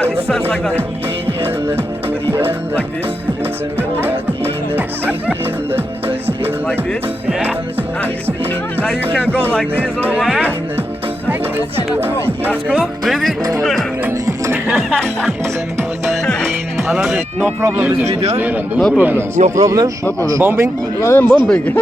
It sounds like that. Like this. Like this. Yeah. Now you can go like this. Oh, yeah. That's cool. Really? I love it. No problem with video. No problem. No problem. No problem. Bombing. I am bombing.